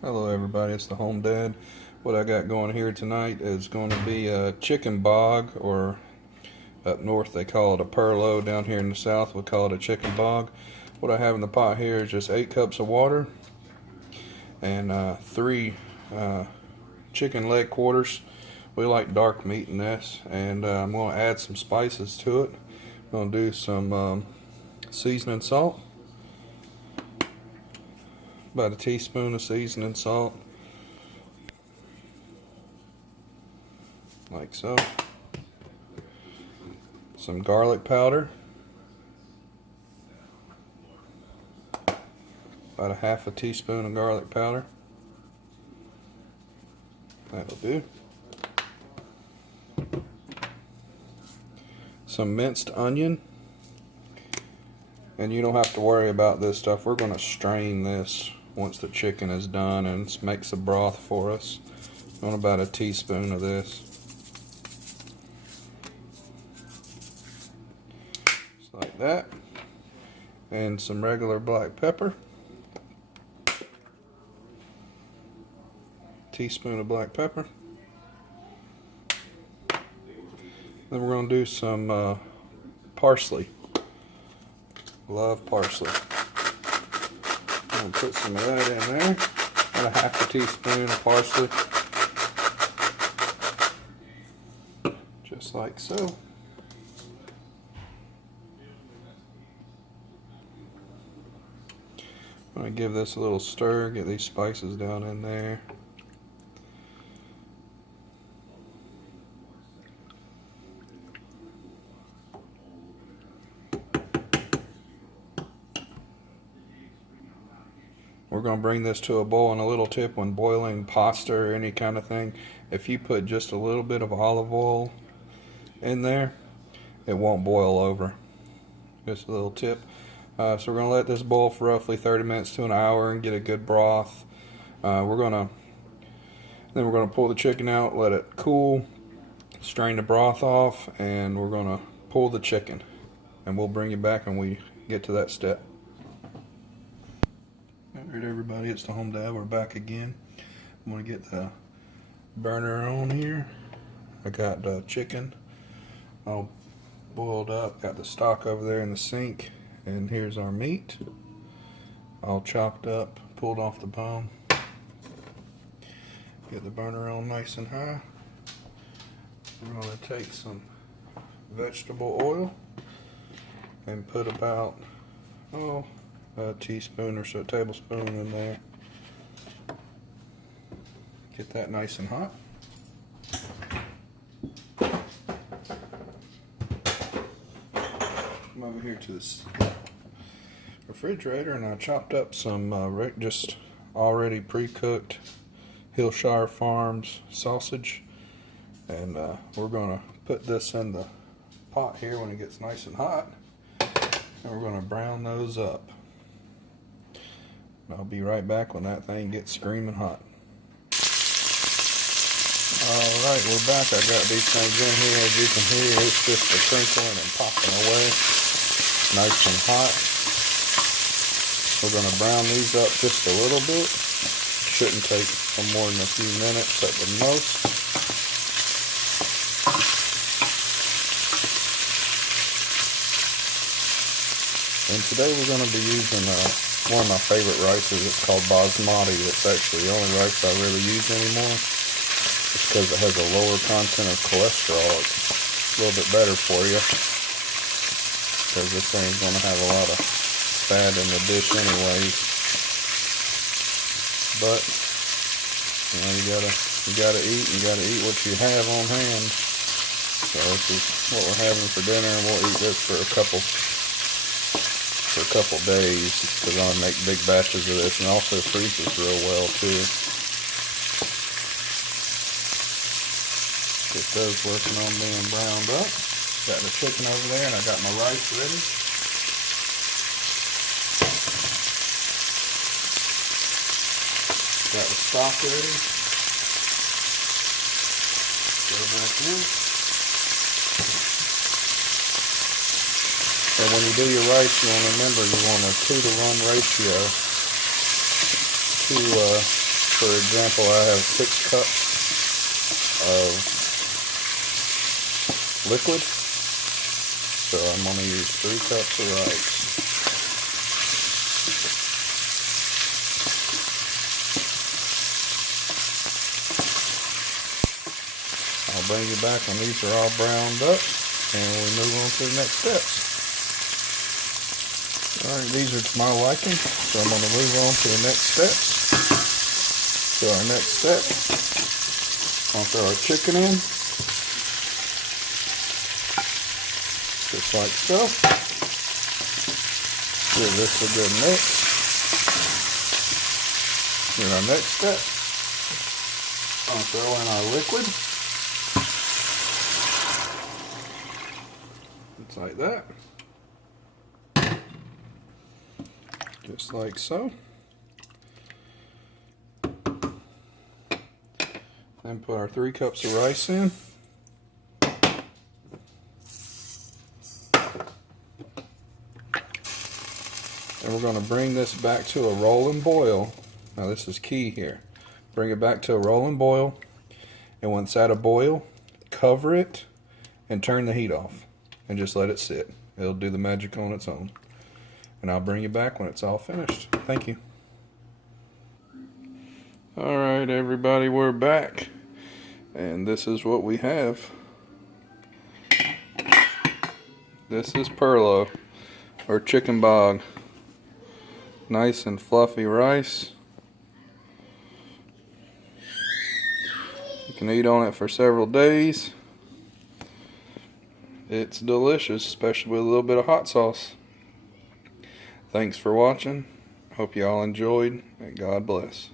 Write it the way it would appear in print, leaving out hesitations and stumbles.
Hello everybody, it's the Home Dad. What I got going here tonight is going to be a chicken bog, or up north they call it a perlo. Down here in the south we call it a chicken bog. What I have in the pot here is just 8 cups of water and 3 chicken leg quarters. We like dark meat in this, and I'm going to add some spices to it. I'm going to do some seasoning salt. About a teaspoon of seasoning salt, like so. Some garlic powder, about a half a teaspoon of garlic powder. That'll do. Some minced onion, and you don't have to worry about this stuff. We're going to strain this once the chicken is done and makes a broth for us. On about a teaspoon of this. Just like that. And some regular black pepper. Teaspoon of black pepper. Then we're going to do some parsley. Love parsley. I'm going to put some of that in there, and a half a teaspoon of parsley, just like so. I'm going to give this a little stir, get these spices down in there. We're going to bring this to a boil, and a little tip when boiling pasta or any kind of thing, if you put just a little bit of olive oil in there, it won't boil over. Just a little tip. So we're going to let this boil for roughly 30 minutes to an hour and get a good broth. Then we're going to pull the chicken out, let it cool, strain the broth off, and we're going to pull the chicken. And we'll bring you back when we get to that step. Alright everybody, it's the Home Dad. We're back again. I'm going to get the burner on here. I got the chicken all boiled up. Got the stock over there in the sink. And here's our meat. All chopped up, pulled off the bone. Get the burner on nice and high. We're going to take some vegetable oil and put about, a teaspoon or so, tablespoon in there. Get that nice and hot. Come over here to this refrigerator, and I chopped up some just already pre-cooked Hillshire Farms sausage, and we're going to put this in the pot here when it gets nice and hot, and we're going to brown those up. I'll be right back when that thing gets screaming hot. Alright, we're back. I got these things in here. As you can hear, it's just a crinkling and popping away. Nice and hot. We're going to brown these up just a little bit. Shouldn't take no more than a few minutes at the most. And today we're going to be using one of my favorite rices. It's called basmati. It's actually the only rice I really use anymore. It's because it has a lower content of cholesterol. It's a little bit better for you, because this thing's going to have a lot of fat in the dish anyways. But you know, you gotta eat. You gotta eat what you have on hand. So this is what we're having for dinner, and we'll eat this for a couple days, because I'll make big batches of this, and also freezes real well too. Get those working on being browned up. Got the chicken over there, and I got my rice ready. Got the stock ready. Go back in. And when you do your rice, you want to remember you want a 2-to-1 ratio to For example, I have 6 cups of liquid, so I'm going to use 3 cups of rice. I'll bring you back when these are all browned up and we move on to the next steps. Alright, these are to my liking, so I'm going to move on to the next steps. So our next step, I'll throw our chicken in, just like so. Give this a good mix. Then our next step, I'll throw in our liquid. It's like that. Just like so. Then put our 3 cups of rice in. And we're going to bring this back to a rolling boil. Now this is key here. Bring it back to a rolling boil, and when it's at a boil, cover it and turn the heat off and just let it sit. It'll do the magic on its own. And I'll bring you back when it's all finished. Thank you. Alright everybody, we're back. And this is what we have. This is Perlo, or chicken bog. Nice and fluffy rice. You can eat on it for several days. It's delicious, especially with a little bit of hot sauce. Thanks for watching. Hope you all enjoyed, and God bless.